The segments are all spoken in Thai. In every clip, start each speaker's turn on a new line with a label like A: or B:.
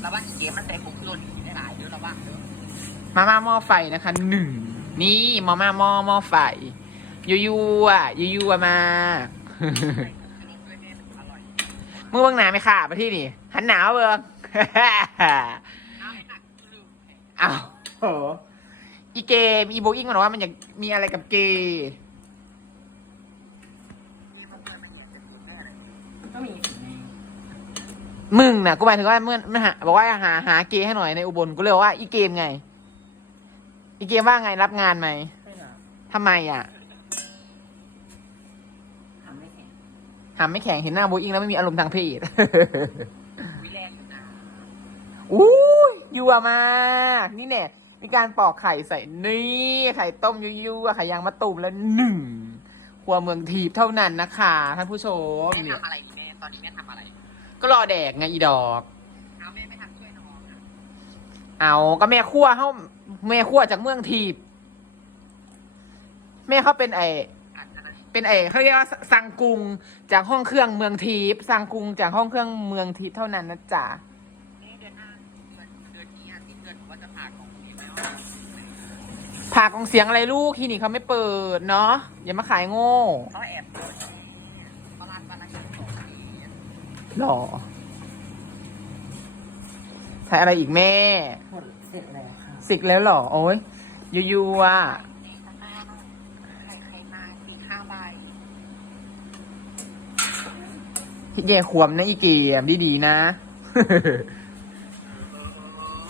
A: แล้วว่าอีเกมมันใส่ผงชูรสได้หลายเยอะแล้วว่า
B: มาม่าหม้อไฟนะคะหนึ่งนี่มาม่าหม้อหม้อไฟยูยูอะยูยูอะมาก
A: ใส่ผงชูรสด้วยแม่มันอร่อย
B: มึงเบิ่งหนาไหมค่ะมาที่นี่หันหนาวเบิ่ง
A: น้ำให้หนักลืม
B: อ้าวโหอีเกมอีโบอิงมันบอกว่ามันอยากมีอะไรกับเกย์
A: ก็มี
B: มึงน่ะ กูหมายถึงว่าเมื่อมันหาบอกว่าหาหาเกย์ให้หน่อยในอุบลกูเลยบอกว่าอีเกมไง อีเกมว่าไงรับงานไหม
A: ใช่เหรอ
B: ทำไมอะ
A: ทำไม่แข็ง
B: หามไม่แข็งเห็นหน้าโบอิงแล้วไม่มีอารมณ์ทางเพศ
A: วิแรกอยู่นะ
B: อู้ยยั่วมาก นี่เนี่ยมีการปอกไข่ใส่นี่ไข่ต้มยั่วๆไข่ยางมะตูมแล้วหนึ่งครัวเมืองทีบเท่านั้นนะคะท่านผู้ชม
A: แม่
B: นี่
A: ทำอะไรแม่ตอนนี้แม่ทำอะไร
B: ก็รอแดกไงอีดอก
A: เอาแม่ไม่ทำช่วยน้องอะ
B: เอาก็แม่ขั้วเขาแม่ขั้วจากเมืองทีบ แม่เขาเป็นไอ
A: อ่านอันนั้น
B: เป็นไอเขาเรียกว่าสังกุงจากห้องเครื่องเมืองทีบสังกุงจากห้องเครื่องเมืองทีบเท่านั้นนะจ๊ะ
A: แม่เดือนหน้าเดือนเดือนนี้อะสิ้นเดือนผมว่าจะผ่าของพี่ไหมว่า
B: ผ่ากองเสียงอะไรลูกคลินิกเขาไม่เปิดเนาะอย่ามาขายโง่
A: เขาแอบโดนนี่เขาลานบาลานซ์สองที
B: หรอใช้อะไรอีกแม่
A: หมดเสร็จแล้วค่ะ
B: สิกแล้วเหรอ โอ้ยยูยูอะ
A: นี่ตาแม่ใครใครมาสี่ห้าใบ
B: แย่ขวมนะอีเกียมดีๆนะ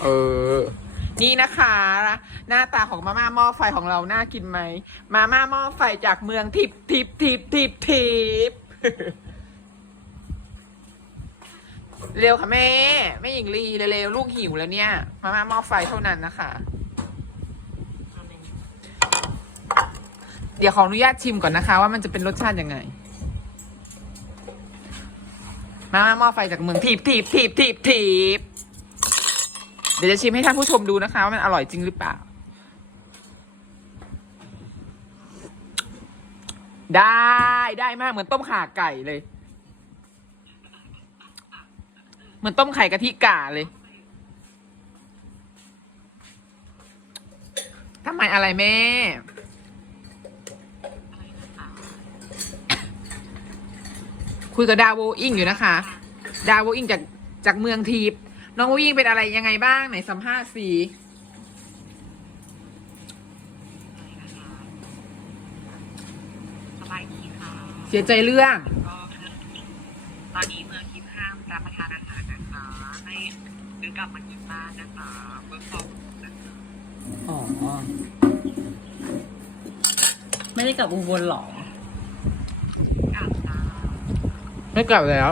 B: เออ นี่นะคะ หน้าตาของมาม่าหม้อไฟของเราน่ากินไหม มาม่าหม้อไฟจากเมืองทิพย์ทิพย์ทิพย์ทิพย์ทิพย์ เร็วค่ะแม่แม่หญิงลีเร็วๆลูกหิวแล้วเนี่ย มาม่าหม้อไฟเท่านั้นนะคะ เดี๋ยวขออนุญาตชิมก่อนนะคะ ว่ามันจะเป็นรสชาติยังไง มาม่าหม้อไฟจากเมืองทีบทีบทีบทีบทีบเดี๋ยวจะชิมให้ท่านผู้ชมดูนะคะว่ามันอร่อยจริงหรือเปล่า ได้ได้มากเหมือนต้มข่าไก่เลย เหมือนต้มไข่กะทิก่าเลยทำไมอะไรแม่ คุยกับดาวโวอิงอยู่นะคะ ดาวโวอิงจากจากเมืองทีบน้องโวอิงเป็นอะไรยังไงบ้างไหนสัมภาษณ์สิ
A: สบายดีค่ะ
B: เสียใจเรื่อง
A: ก็ต อนนี้เมืองทิพย์ห้ามรับประทานอาหารนะคะให้ซื้อกลับมากินบ้านนะคะเวิร์กฟอร์มนะคะ
B: อ๋อ
C: ไม่ได้กลับอุบลหรอ
A: กลับจ้า
B: ไม่กลับแล้ว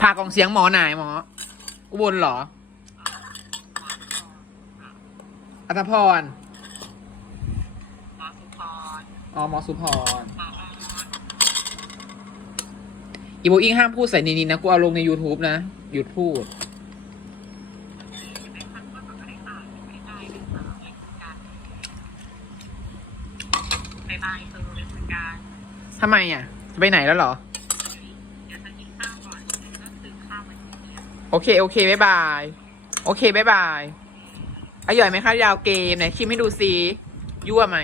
B: พากองเสียงหมอไหนหมอ อุบลเหรอ อัตภพร
A: หมอสุพร
B: อ๋อหมอสุพร
A: หมอออน
B: อีโบอิงห้ามพูดใส่นีๆนะกูเอาลงใน YouTube นะ หยุดพูด
A: ไม่ทันก็ต่อได้ค่ะไม่ได้เลยค่ะบ๊ายบายเธอเป็นกัน
B: ทำไมอะ จะไปไหนแล้วเหรอ โอเค โอเคบ๊ายบาย โอเคบ๊ายบายอร่อยไหมคะยาวเกมไหนคิมให้ดูซิยั่วไหม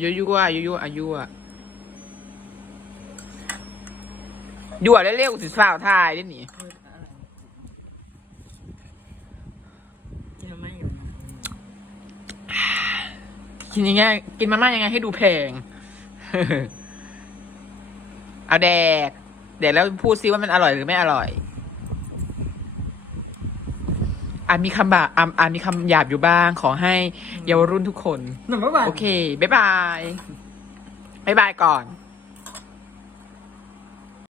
B: ยั่วยั่วยั่วยั่ว อะยั่วยั่วเร็วๆสิสาวทายได้หนิ
C: กินไม่อยู่นะ
B: กินยังไงกินมาม่ายังไงให้ดูแพง เอาแดกแดกแล้วพูดซิว่ามันอร่อยหรือไม่อร่อยอาจมีคำบาอาจอาจมีคำหยาบอยู่บ้าง ขอให้เยาวรุ่นทุกคน
C: หนูไม่ไหว
B: โอเค บ๊ายบาย บ๊ายบายก่อน